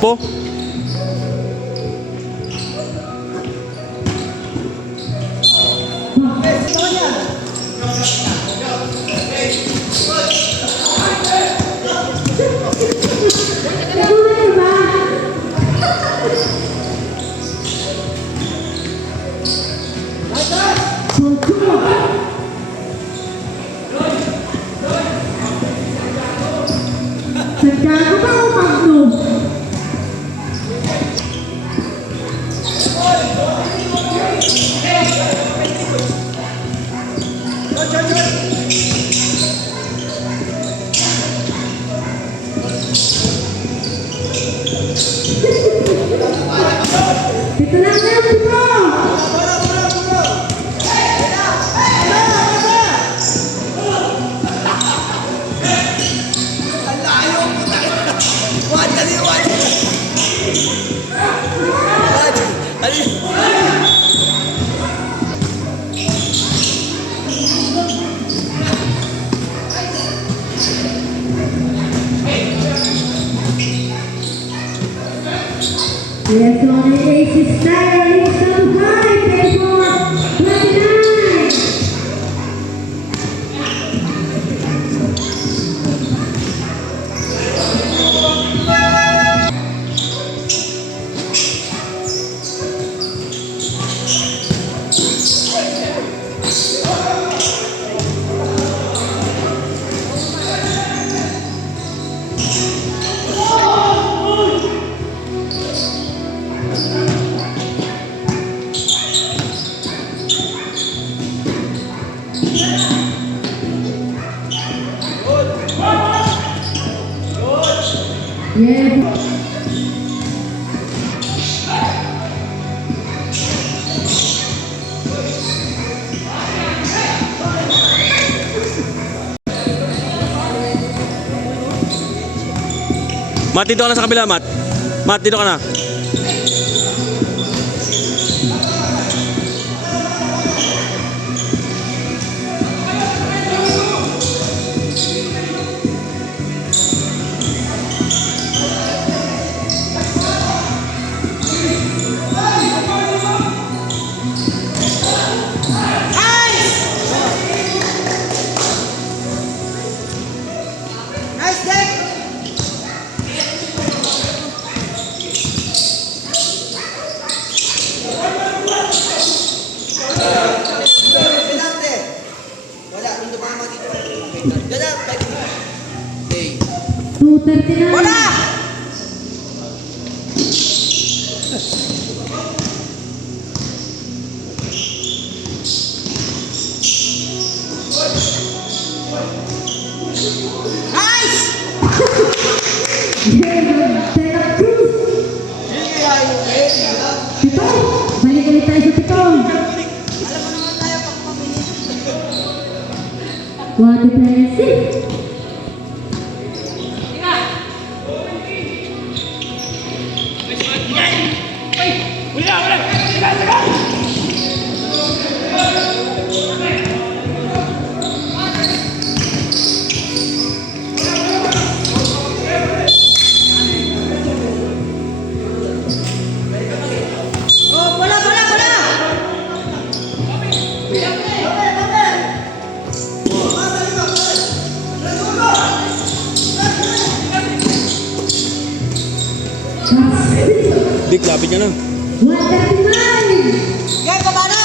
Po. Santiago ba o Magno? Dito lang yan, dito! Yes, on the ace is Snyder, he's so high, pay for 29. Yeah. Mat, dito ka na sa kabila, Mat. Mat, dito ka na. Wala! Pito, balik ulit tayo sa pito. What a blessing. Dik, lapit ka na. 139. Game, baba na!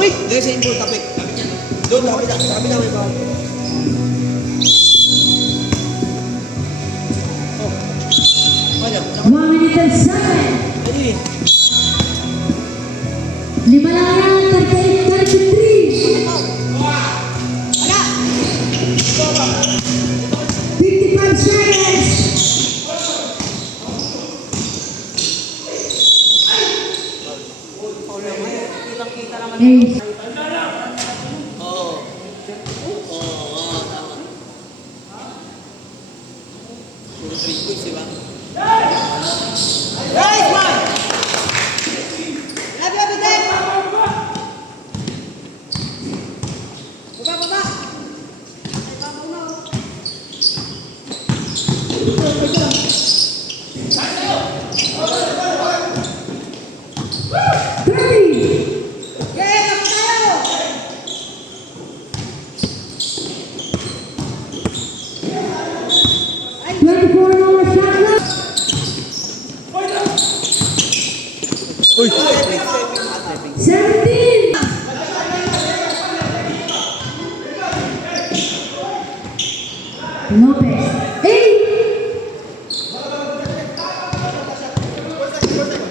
Uy! Dito sa inyo, tapik. Doon, tapik na may bawal. Oh. 1 minute and 7. Ready? Lima lang yan, 38, 33. Wala! 55 seconds. Ace. Oo. Oo, tama. Puro 3 points, diba? Nice one! Love you, Bitek! Baba, baba! Ay, babaw na, oh. Yeah, tapos tayo! Ay, 24 more shot. Uy! 17. Lopez. 8.